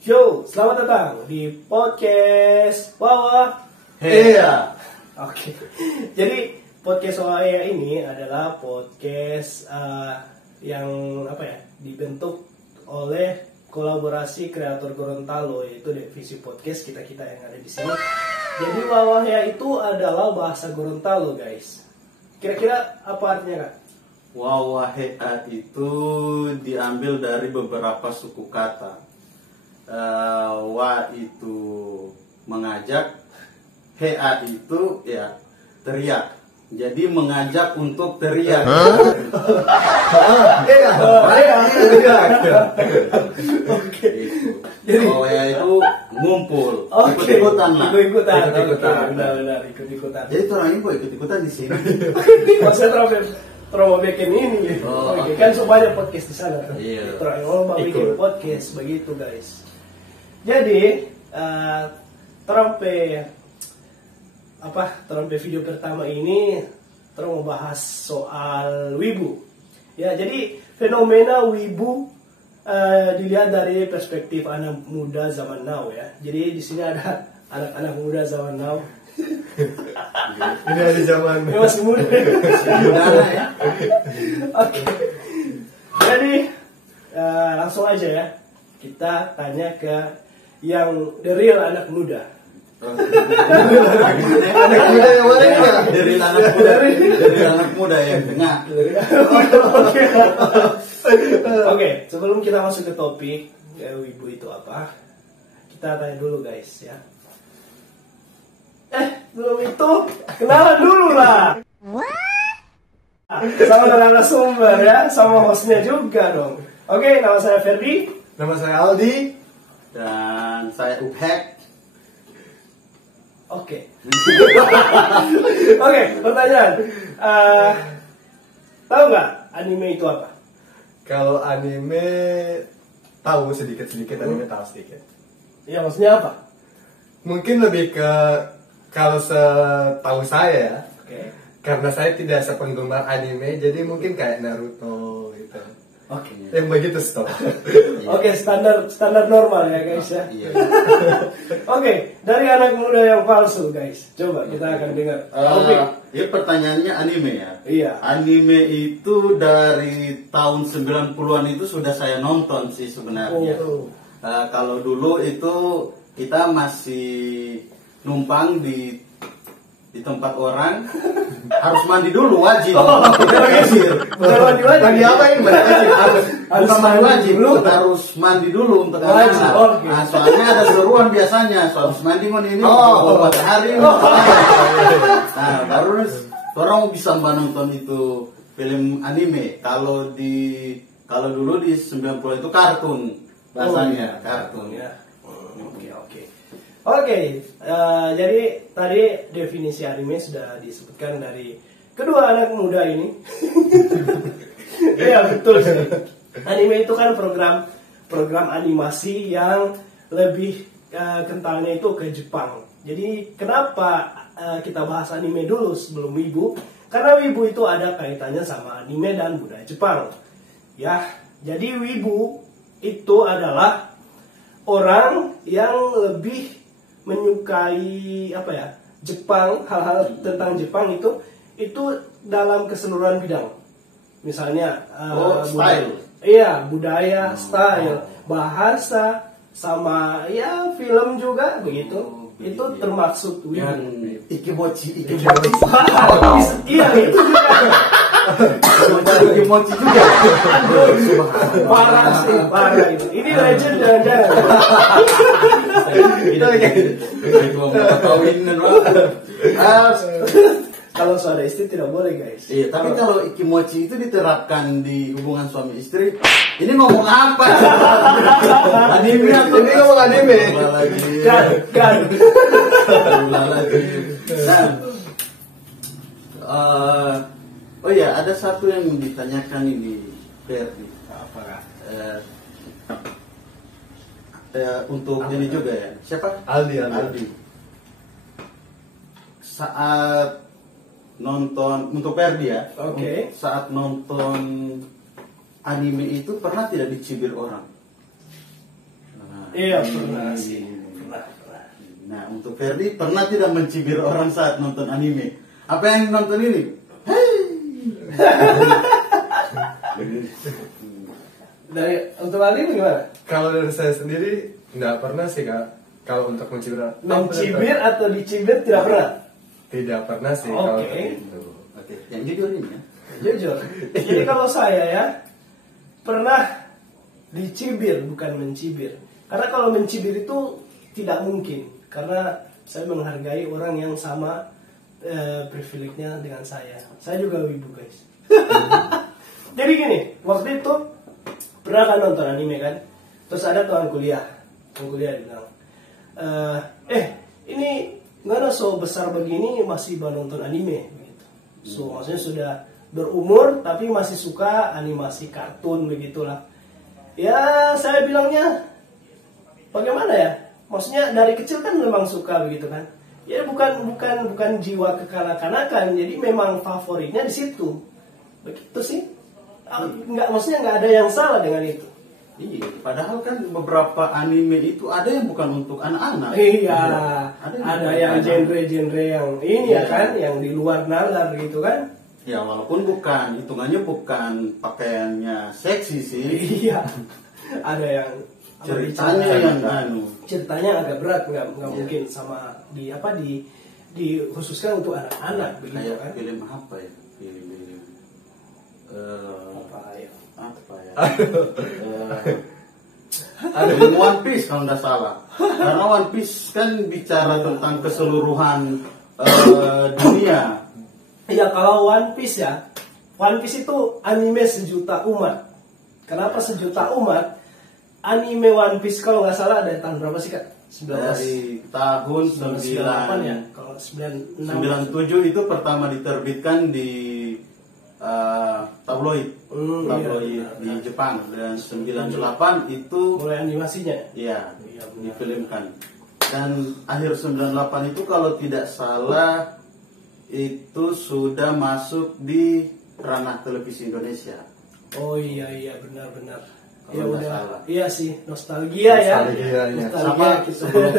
Yo, selamat datang di podcast Wawa Heya. Oke, jadi podcast Wawa Heya ini adalah podcast yang dibentuk oleh kolaborasi kreator Gorontalo, yaitu divisi podcast kita yang ada di sini. Jadi Wawa Heya itu adalah bahasa Gorontalo, guys. Kira-kira apa artinya, Kak? Wawahea itu diambil dari beberapa suku kata. Wa itu mengajak, hea itu ya teriak. Jadi mengajak untuk teriak. Jadi Wawahea itu ngumpul, ikut-ikutan lah. Ikut-ikutan. Benar, ikut-ikutan. Jadi orang ini ikut-ikutan di sini. Maksudnya terlalu bikin ini. Oke. Kan supaya podcast di sana. Iya. Terlalu bikin podcast begitu, guys. Jadi terampe video pertama ini mau bahas soal wibu. Ya, jadi fenomena wibu dilihat dari perspektif anak muda zaman now ya. Jadi di sini ada anak-anak muda zaman now. Ini ada zaman masih muda. Ya. Oke. Jadi langsung aja ya. Kita tanya ke yang the real anak muda. anak muda yang mana ini ya? Dari anak muda yang tengah. Oke, sebelum kita masuk ke topik wibu itu apa, kita tanya dulu guys ya. Belum itu, kenalan dulu lah. Sama narasumber ya, sama hostnya juga dong. Oke, nama saya Ferdi. Nama saya Aldi. Dan saya Uphek. Oke. Oke, pertanyaan. Tahu nggak anime itu apa? Kalau anime tahu sedikit-sedikit, anime tahu sedikit. Ya, maksudnya apa? Mungkin lebih ke kalau setahu saya ya. Oke. Karena saya tidak sepenggemar anime, jadi mungkin kayak Naruto gitu. Oke. Yang begitu stop. Oke, standar normal ya guys ya. Iya. Oke, dari anak muda yang palsu guys. Coba kita akan dengar. Ya pertanyaannya anime ya. Iya. Anime itu dari tahun 90-an itu sudah saya nonton sih sebenarnya. Oh. Kalau dulu itu kita masih numpang di tempat orang, harus mandi dulu wajib. Mandi apa ini? Bukan mandi wajib, lu harus mandi dulu untuk wajib. anak. Nah, soalnya ada seruan biasanya, soal mandi ini matahari. Nah, baru orang bisa nonton itu film anime. Kalau dulu di 90 itu kartun bahasanya, kartun ya. Oke, jadi tadi definisi anime sudah disebutkan dari kedua anak muda ini. Iya betul sih. Anime itu kan program animasi yang lebih kentalnya itu ke Jepang. Jadi kenapa kita bahas anime dulu sebelum wibu? Karena wibu itu ada kaitannya sama anime dan budaya Jepang. Ya, jadi wibu itu adalah orang yang lebih menyukai Jepang, hal-hal tentang Jepang itu dalam keseluruhan bidang. Misalnya style. Budaya, style, bahasa, sama ya film juga begitu. Itu termasuk wibu. Ikimochi. Iya itu juga. Ikimochi juga. Parah itu. Ini legend jangan-jangan. Kalau sudah istri tidak boleh guys. Iya, tapi kalau ikimochi itu diterapkan di hubungan suami istri, ini ngomong apa? Anime atau ini ngomong anime? Kan. Oh ya, ada satu yang ditanyakan ini, Ferdi. Apakah? Untuk ini juga ya. Siapa? Aldi. Saat nonton untuk Ferdi ya. Oke. Saat nonton anime itu pernah tidak dicibir orang? Iya pernah sih, pernah. Nah, untuk Ferdi pernah tidak mencibir orang saat nonton anime? Apa yang nonton ini? Dari untuk anime gimana? Kalau dari saya sendiri nggak pernah sih kak. Kalau untuk mencibir, Mencibir atau dicibir tidak pernah. tidak pernah sih. Oke. Kalau Oke, yang jujur ini ya. Jujur. Jadi kalau saya ya pernah dicibir bukan mencibir. Karena kalau mencibir itu tidak mungkin. Karena saya menghargai orang yang sama privilege-nya dengan saya. Saya juga wibu guys. Jadi gini, waktu itu pernah kan nonton anime kan. Terus ada teman kuliah bilang, ini nggak so besar begini masih baru nonton anime gitu. So maksudnya sudah berumur tapi masih suka animasi kartun begitulah. Ya saya bilangnya bagaimana ya? Maksudnya dari kecil kan memang suka begitu kan? Ya bukan jiwa kekanak-kanakan. Jadi memang favoritnya di situ. Begitu sih. Maksudnya nggak ada yang salah dengan itu. Iya, padahal kan beberapa anime itu ada yang bukan untuk anak-anak. Iya. Ada Ada yang yang genre-genre yang ini ya Iya. kan, yang di luar nalar gitu kan? Ya walaupun bukan, hitungannya bukan pakaiannya seksi sih. Iya. Ada yang Ceritanya yang anu. ceritanya agak berat, nggak mungkin sama dikhususkan untuk anak-anak begitu Kayak kan? film apa ya? Film Apa ya? apa ya? Ada film One Piece kalau nggak salah. Karena One Piece kan bicara tentang keseluruhan dunia. Ya kalau One Piece ya, One Piece itu anime sejuta umat. Kenapa sejuta umat? Anime One Piece kalau nggak salah dari tahun berapa sih kak? 19 Dari tahun 98 ya? Kalau 96 97 itu pertama diterbitkan di tabloid iya, di Jepang, dan 98 itu mulai animasinya. ya Iya, benar. difilmkan, dan akhir 98 itu kalau tidak salah itu sudah masuk di ranah televisi Indonesia. Oh iya benar-benar. Ya Kalau nggak udah, salah. iya sih nostalgia ya. Nostalgianya.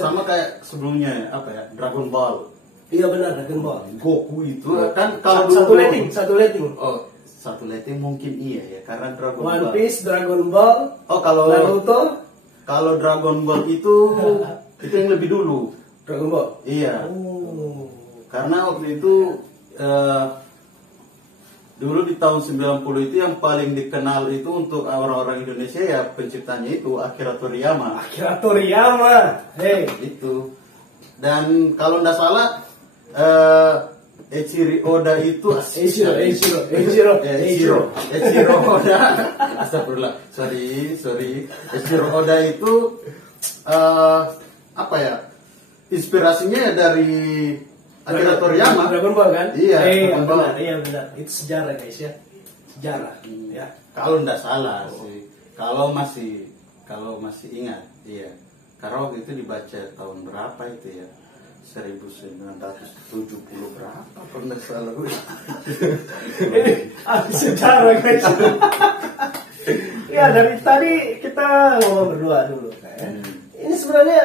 Sama kayak sebelumnya apa ya, Dragon Ball. Iya benar Dragon Ball. Goku itu kan kalau Satu dulu- letting. Oh, satu letting mungkin iya ya, karena Dragon One Ball. Piece, Dragon Ball, Oh, kalau Naruto, Dragon Ball itu yang lebih dulu. Dragon Ball. Iya. Oh. Karena waktu itu dulu di tahun 90 itu yang paling dikenal itu untuk orang-orang Indonesia ya penciptanya itu Akira Toriyama. Akira Toriyama. Hey. Itu. Dan kalau nggak salah Eiichiro Oda itu Eiichiro Oda. Astagfirullah. Sorry. Eiichiro Oda itu apa ya? Inspirasinya dari Akira Toriyama. Dragon Ball kan? Iya, Dragon Ball. benar, iya benar. Itu sejarah guys ya. Sejarah ya. Kalau nggak salah sih. Kalau masih ingat, iya. Karena waktu itu dibaca tahun berapa itu ya? 1970 berapa? Kalau nggak salah. Ini sejarah guys. Ya dari tadi kita ngomong berdua dulu kan. Ini sebenarnya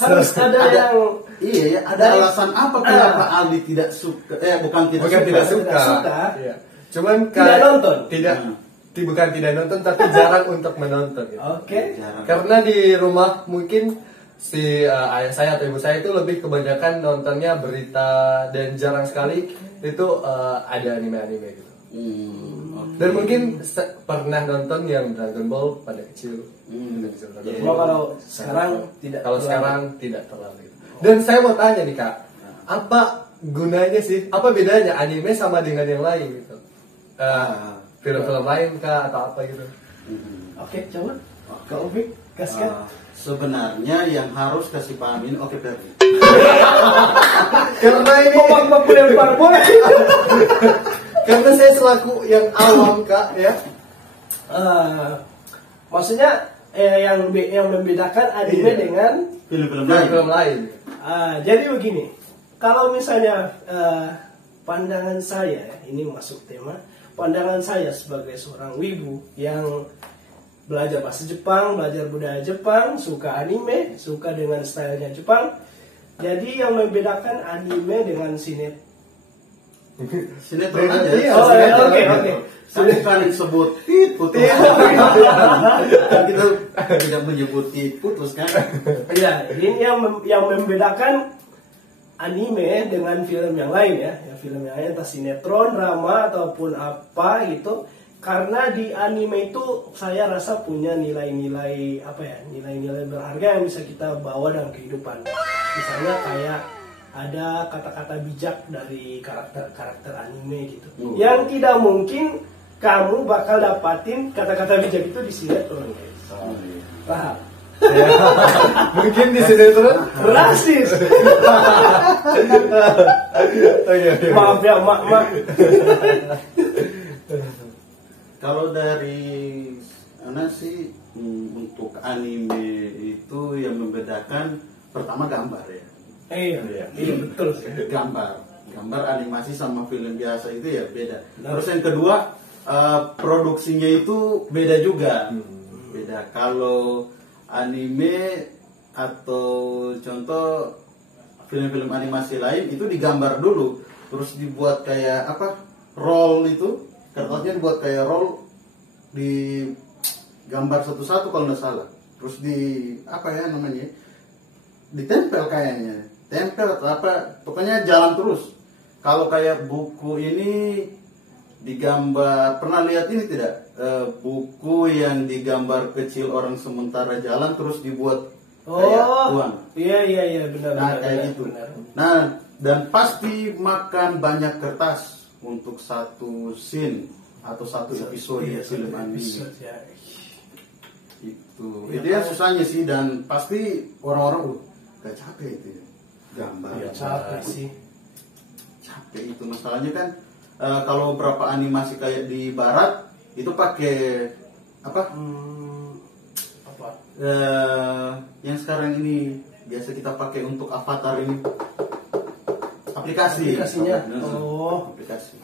harus ada yang Iya ya, ada Dari- alasan apa kenapa Aldi tidak suka? Bukan tidak bukan suka. tidak suka. Tidak suka. Iya. Cuman Tidak nonton. Tidak. Hmm. Bukan tidak nonton, tapi jarang untuk menonton. Gitu. Oke. Jarang. Karena di rumah mungkin si ayah saya atau ibu saya itu lebih kebanyakan nontonnya berita, dan jarang sekali itu ada anime-anime gitu. Dan mungkin pernah nonton yang Dragon Ball pada kecil. Iya. Cuma kalau sekarang tidak. Kalau terlalu. sekarang tidak terlalu. Dan saya mau tanya nih kak, apa gunanya sih? Apa bedanya anime sama dengan yang lain gitu? Film-film lain kak atau apa gitu? Oke, coba. Kak Ufik, kasihkan. Sebenarnya yang harus kasih pahamin, oke Ferdi. Karena ini, Bapak lempar bola. karena saya selaku yang awam kak ya. Maksudnya yang membedakan anime Iya. dengan Film-film lain. Film lain. jadi begini, kalau misalnya pandangan saya, ini masuk tema, pandangan saya sebagai seorang wibu yang belajar bahasa Jepang, belajar budaya Jepang, suka anime, suka dengan stylenya Jepang. Jadi yang membedakan anime dengan sinetron aja. Iya, Oh, ya, sinetron. oke. Kan disebut putus. Kan kita tidak menyebut putus kan. Iya, ini yang membedakan anime dengan film yang lain ya. Film yang lain entah sinetron, drama ataupun apa gitu. Karena di anime itu saya rasa punya nilai-nilai apa ya, nilai-nilai berharga yang bisa kita bawa dalam kehidupan. Misalnya kayak ada kata-kata bijak dari karakter anime gitu, yang tidak mungkin kamu bakal dapatin kata-kata bijak itu di sinetron, guys. Paham? Mungkin di sinetron Rasis. Maaf ya, mak. Kalau dari mana sih untuk anime itu yang membedakan pertama gambar ya. Iya, betul sih. Gambar animasi sama film biasa itu ya beda. Terus yang kedua produksinya itu beda juga. Beda. Kalau anime atau contoh film-film animasi lain itu digambar dulu, terus dibuat kayak apa? Roll itu, kertasnya dibuat kayak roll, digambar satu-satu kalau nggak salah. Terus di apa ya namanya? Ditempel kayaknya. Tempel atau apa? Pokoknya jalan terus. Kalau kayak buku ini digambar, pernah lihat ini tidak? Buku yang digambar kecil orang sementara jalan terus dibuat kayak uang. Iya benar. Nah kayak gitu. Benar. Nah dan pasti makan banyak kertas untuk satu scene atau satu episode film anime. Ya. Itu yang susahnya sih, dan pasti orang-orang gak capek itu ya. Gambar. Ya, capek sih. Capek itu masalahnya kan. Kalau beberapa animasi kayak di barat itu pakai apa? Apa? Yang sekarang ini biasa kita pakai untuk avatar ini, aplikasinya. Aplikasi.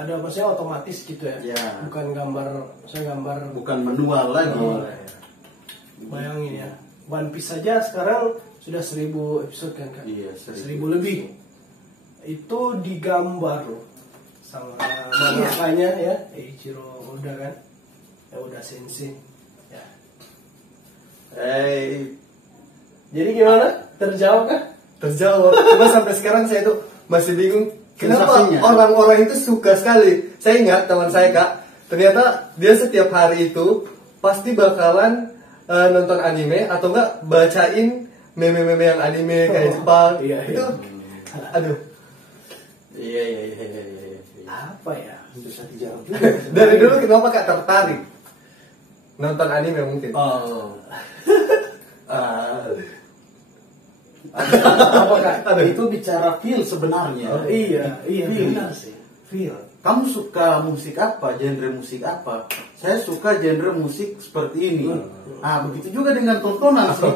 Ada maksudnya otomatis gitu ya? Ya. Bukan gambar. Bukan manual lagi. Bayangin ya, One Piece saja sekarang sudah 1000 episode kan? Iya, 1000 lebih. Itu digambar loh sama mangakanya ya, Eiichiro Oda kan? Ya udah sensei. Ya. Jadi gimana? Terjawab kan? terjawab. Cuma sampai sekarang saya tuh masih bingung kenapa Sensasinya. orang-orang itu suka sekali. Saya ingat teman saya Kak, ternyata dia setiap hari itu pasti bakalan nonton anime atau enggak bacain meme-meme yang anime kayak Jepang. Iya. Itu aduh. Iya. Apa ya? Susah dijawab juga. Dari dulu kenapa Kak tertarik nonton anime mungkin? Apa Kak? Itu bicara feel sebenarnya. Iya, Feel. benar sih. Feel. Kamu suka musik apa? Genre musik apa? Saya suka genre musik seperti ini. Begitu juga dengan tontonan sih.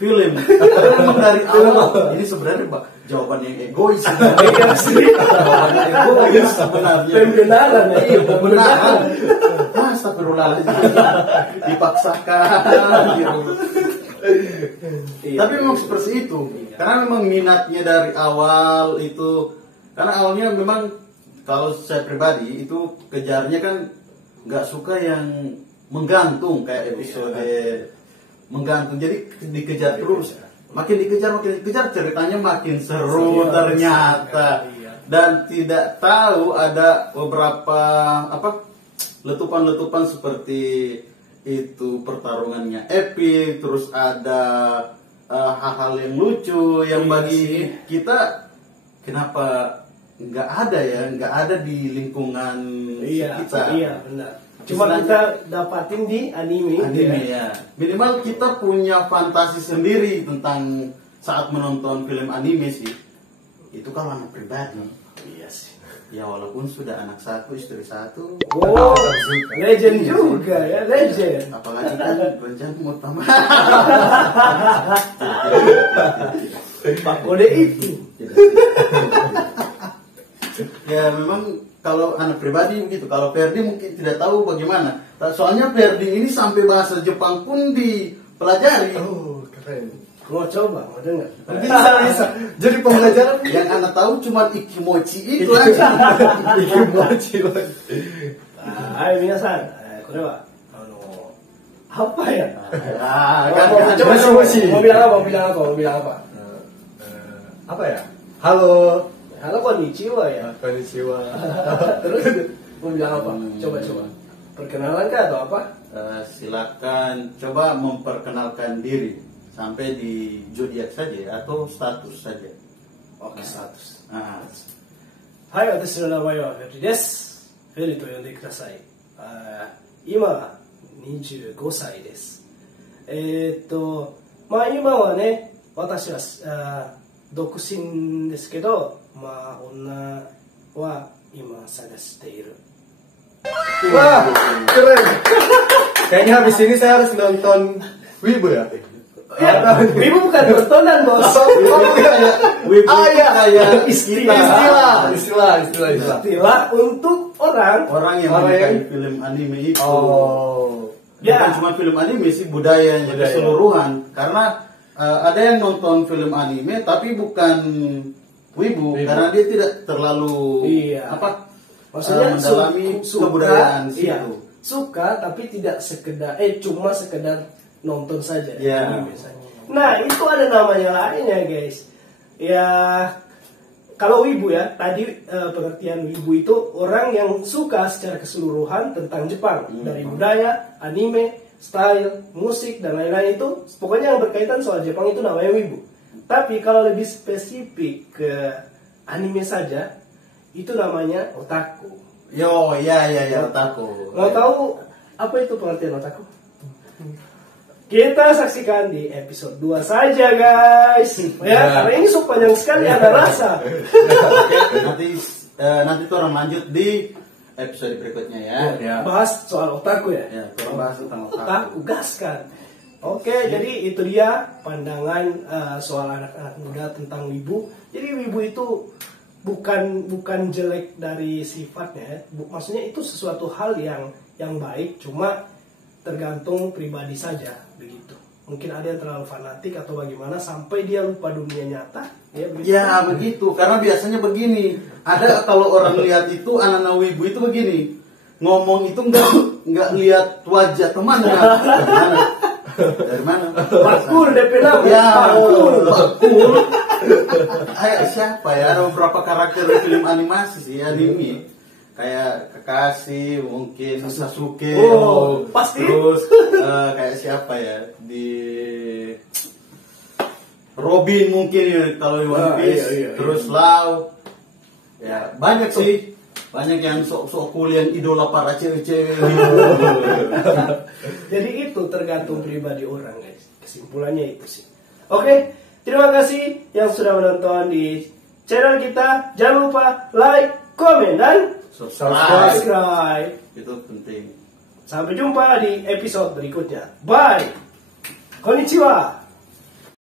Film. Karena memang dari awal ini sebenarnya jawaban yang egois. Jawaban yang egois sebenarnya. Pembenaran ya. Iya, pembenaran. Astagfirullahaladzim. Dipaksakan gitu. Tapi memang seperti itu. Karena memang minatnya dari awal itu. Karena awalnya memang kalau saya pribadi itu kejarnya kan nggak suka yang menggantung kayak episode menggantung. Jadi dikejar terus. Makin dikejar ceritanya makin seru ternyata. Dan tidak tahu ada beberapa letupan-letupan seperti itu, pertarungannya epic, terus ada hal-hal yang lucu yang bagi kita kenapa nggak ada di lingkungan kita. Iya benar. Cuma kita dapatin di anime ya. Minimal kita punya fantasi sendiri tentang saat menonton film anime sih. Itu kalau anak pribadi. Iya sih. Ya walaupun sudah anak satu, istri satu. Oh, legend juga ya, legend. Apalagi kan rencana mau tambah. Pak Kode itu. Ya memang kalau anak pribadi begitu. Kalau Ferdi mungkin tidak tahu bagaimana. Soalnya Ferdi ini sampai bahasa Jepang pun dipelajari. Oh, keren. Mau coba, mau dengar? Bisa. Jadi pembelajaran Yang anak tahu cuma ikimochi itu aja. Ikimochi. Hai minasan, korewa apa ya? Moshi-moshi. Mau bilang apa? Apa ya? Halo. Halo konnichiwa ya. Konnichiwa. Terus mau bilang apa? Coba. Perkenalan kah atau apa? Silakan coba memperkenalkan diri sampai di zodiak saja atau status saja. Oke, status. Nah, はい、私の名前はフェリです。フェリと呼んでください。今、25歳です。まあ今はね、私は独身ですけど、まあ女は今探している。 Wah, keren. Kayaknya habis ini saya harus nonton Wibu ya. Ya, ibu bukan tontonan bos. Wibu iya. kayak Istilah. Istilah untuk orang yang menyukai film anime itu. Oh. Bukan cuma film anime sih, budayanya keseluruhan. Karena ada yang nonton film anime tapi bukan wibu. Karena dia tidak terlalu maksudnya mendalami suka, kebudayaan situ. iya, suka tapi tidak sekedar cuma sekedar nonton saja anime saja. Nah, itu ada namanya lainnya, guys. Ya, kalau wibu ya, tadi pengertian wibu itu orang yang suka secara keseluruhan tentang Jepang, dari budaya, anime, style, musik dan lain-lain itu, pokoknya yang berkaitan soal Jepang itu namanya wibu. Tapi kalau lebih spesifik ke anime saja, itu namanya otaku. Otaku. Mau tahu apa itu pengertian otaku? Kita saksikan di episode 2 saja, guys. Ya, karena ini panjang sekali ada rasa. Oke, nanti orang lanjut di episode berikutnya ya. Bahas soal otaku ya. Ya, orang bahas tentang Otaku gaskan. Oke, jadi itu dia pandangan soal anak-anak muda tentang wibu. Jadi wibu itu bukan jelek dari sifatnya, maksudnya itu sesuatu hal yang baik, cuma tergantung pribadi saja begitu. Mungkin ada yang terlalu fanatik atau bagaimana sampai dia lupa dunia nyata. Ya begitu, karena biasanya begini. Ada kalau orang lihat itu anak-anak wibu itu begini, ngomong itu nggak lihat wajah temannya. Dari mana? Bakul DP nama. Ya, Bakul. Kayak siapa ya? Ada beberapa karakter film animasi sih, anime. Kayak Kakashi, mungkin Sasuke. Pasti. Terus kayak siapa ya? Di Robin mungkin ya, kalau di One Piece. Iya. Terus Lau. Ya, banyak sih. Banyak yang sok-sok cool yang idola para cewek-cewek. Jadi itu tergantung pribadi orang, guys. Kesimpulannya itu sih. Oke, terima kasih yang sudah menonton di channel kita. Jangan lupa like, komen, dan subscribe. Itu penting. Sampai jumpa di episode berikutnya. Bye. Konnichiwa.